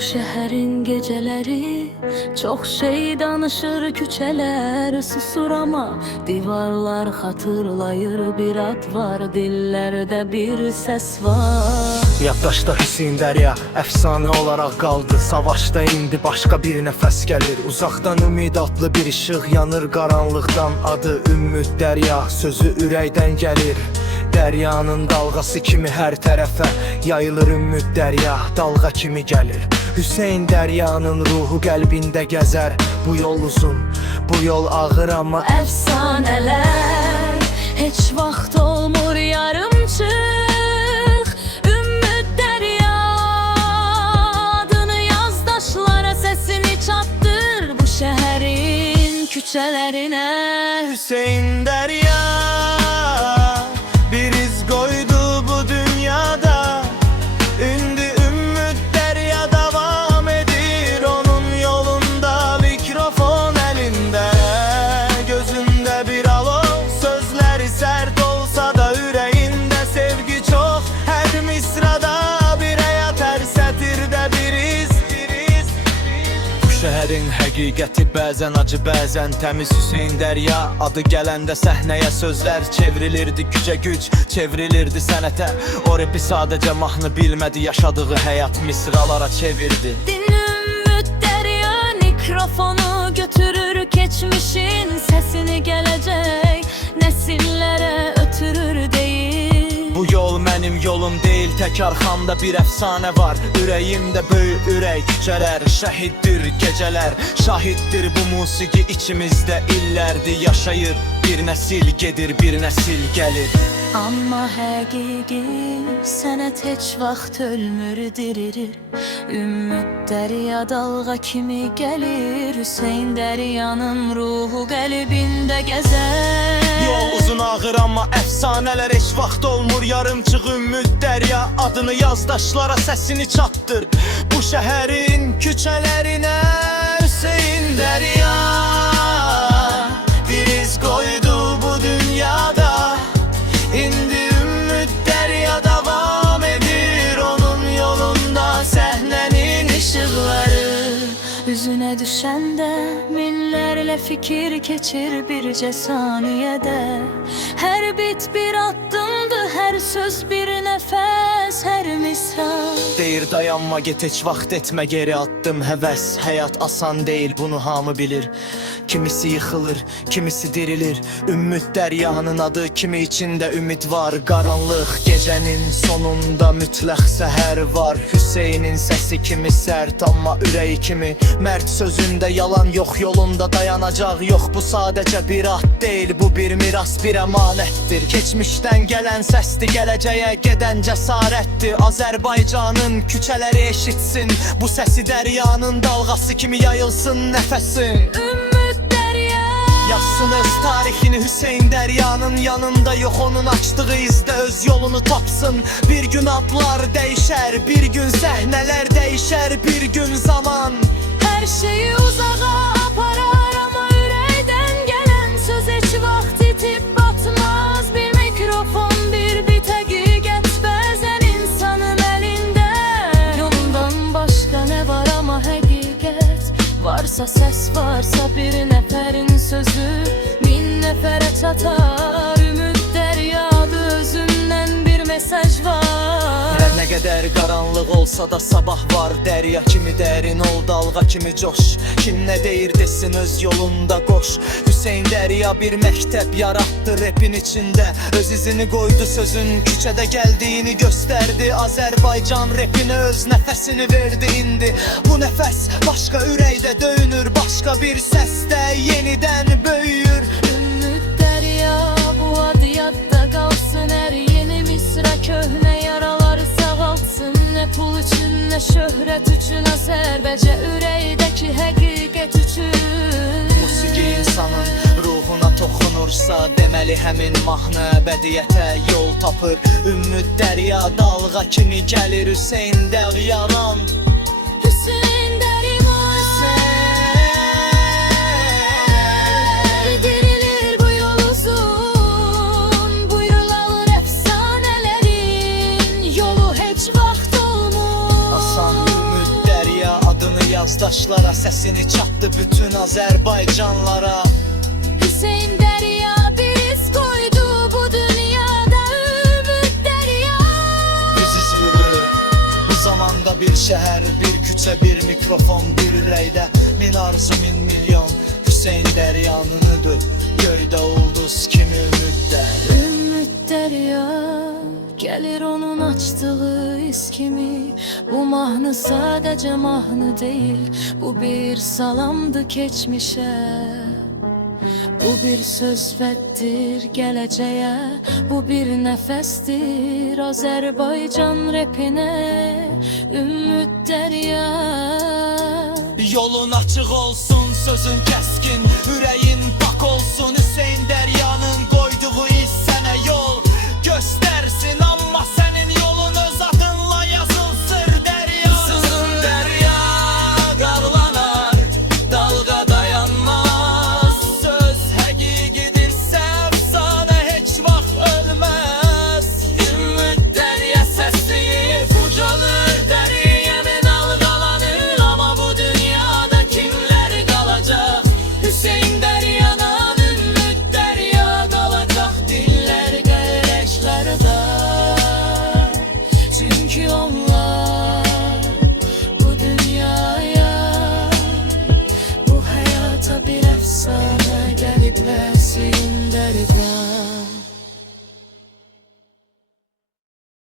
Bu şehrin geceleri çok şey danışır, küçeler susur ama divarlar hatırlayır. Bir ad var, dillerde bir ses var. Yaddaşda Hüseyin Dərya əfsanə olaraq qaldı. Savaşda indi başqa bir nəfəs gəlir. Uzaqdan ümid adlı bir işıq yanır qaranlıqdan. Adı Ümmü Dərya, sözü ürəkdən gəlir. Dəryanın dalğası kimi hər tərəfə yayılır Ümmü Dərya, dalğa kimi gəlir. Hüseyin Dəryanın ruhu qəlbində gəzər. Bu yol uzun, bu yol ağır amma Əfsanələr heç vaxt olmur yarımçıq. Ümmü Dərya adını yazdaşlara, sesini çatdır bu şəhərin küçələrinə. Hüseyin Dərya bir iz qoydu bu dünyada. İndi Ümmü Dərya davam edir onun yolunda, mikrofon elində. Gözündə bir alov, sözləri sərt olsa da ürəyində sevgi çox. Hər misrada bir həyat, hər sətirdə bir iz. Bu şəhərin həqiqəti bəzən acı, bəzən təmiz. Hüseyin Dərya adı gələndə səhnəyə sözlər çevrilirdi, gücə güc çevrilirdi sənətə. O repi sadəcə mahnı bilmədi, yaşadığı həyat misralara çevirdi. Din Ümmü Dərya mikrofonu götürür, keçmişin sesini gələcək nəsillərə ötürür deyir. Bu yol mənim yolum deyil, tək arxamda bir əfsanə var. Ürəyimdə böyük ürək küçələr, şəhiddir gecələr. Şahiddir bu musiqi içimizdə illərdir yaşayır. Bir nəsil gedir, bir nəsil gəlir. Amma həqiqi sənət heç vaxt ölmür, diririr. Ümmü Dərya dalğa kimi gəlir. Hüseyin Dəryanın ruhu qəlbində gəzər. Yol uzun ağır amma əfsanələr heç vaxt olmur yarımçıq. Ümmü Dərya adını yazdaşlara, səsini çatdır bu şəhərin küçələrinə. Hüseyin Dərya bir iz qoydu bu dünyada. İndi Ümmü Dərya davam edir onun yolunda, səhnənin işıqları. Üzünə düşəndə minlərlə fikir keçir bircə saniyədə. Hər bit bir addımdır, hər söz bir nəfəs, hər misra. Deyir dayanma, get heç vaxt etmə geri addım. Həvəs, həyat asan deyil, bunu hamı bilir. Kimisi yıxılır, kimisi dirilir. Ümmü Dəryanın adı kimi içində ümid var. Qaranlıq gecənin sonunda mütləq səhər var. Hüseynin səsi kimi sərt amma ürəyi kimi mərd. Sözündə yalan yox, yolunda dayanacaq yox. Bu sadəcə bir ad deyil, bu bir miras, bir əmanətdir. Keçmişdən gələn səsdir, gələcəyə gedən cəsarətdir. Azərbaycanın küçələri eşitsin bu səsi, Dəryanın dalğası kimi yayılsın nəfəsin. Ümmü Dərya Yazsınız tarixini Hüseyin Dəryanın yanında, yox onun açdığı izdə öz yolunu tapsın. Bir gün adlar dəyişər, bir gün səhnələr dəyişər, bir gün zaman hər şeyi uzağa aparar. Amma ürəkdən gələn söz heç vaxt itib batmaz. Bir mikrofon, bir bit həqiqət bəzən insanın əlində. Yolundan başqa nə var amma həqiqət varsa, səs varsa, bir nəfərin sözü min nəfərə çatar. Ümmü Dəryadı, özündən bir mesaj var. Hər nə qədər qaranlıq olsa da sabah var. Dərya kimi dərin ol, dalğa kimi coş. Kim nə deyir desin, öz yolunda qoş. Hüseyin Dərya bir məktəb yarattı repin içində. Öz izini qoydu, sözün küçədə gəldiyini göstərdi. Azərbaycan repinə öz nəfəsini verdi indi. Bu nəfəs başqa ürəkdə döyünür, başqa bir səsdə yenidən böyüyür. Ümmü Dərya bu ad yadda qalsın, hər yeni misra köhnə yaraları sağaltsın. Nə pul üçün, nə şöhrət üçün, Azərbəcə ürəkdəki həqiqət üçün. Musiqi insanın ruhuna toxunursa, deməli həmin mahnı əbədiyyətə yol tapır. Ümmü Dərya dalğa kimi gəlir. Hüseyin Dəryadan Hüseyin Dərya dirilir bu yol uzun, buyurulur əfsanələrin yolu heç vaxt olmur. Asan Ümmü Dərya yoldaşlara, sesini çattı bütün Azerbaycanlara. Hüseyin Derya bir iz koydu bu dünyada, ümit derya. Biziz bu zamanda bir şehir, bir küçe, bir mikrofon, bir ürəkdə min arzu, min milyon Hüseyin Deryanınıdır, göydə ulduz kimi ümidlər. Ümit derya gelir onun açtığı iz kimi. Bu mahnı sadece mahnı değil, bu bir salamdı geçmişe. Bu bir sözvettir geleceğe, bu bir nefestir Azerbaycan rapine. Ümit derya. Yolun açıq olsun, sözün kəskin, ürəyin pak olsun. Hüseyin Deryanın qoyduğu iz sənə yol göstərsin, amma sənin yolun öz adınla yazılsın derya. Sızın derya, qarlanar, dalga dayanmaz. Söz həqiqidirsə, əfsanə heç vaxt ölməz. Ümid derya səsləyib ucalır, dəryənin dalgalanır. Amma bu dünyada kimlər qalacaq? Hüseyin Deryadan ümid derya qalacaq, dillər qələklərdə. Çünkü onlar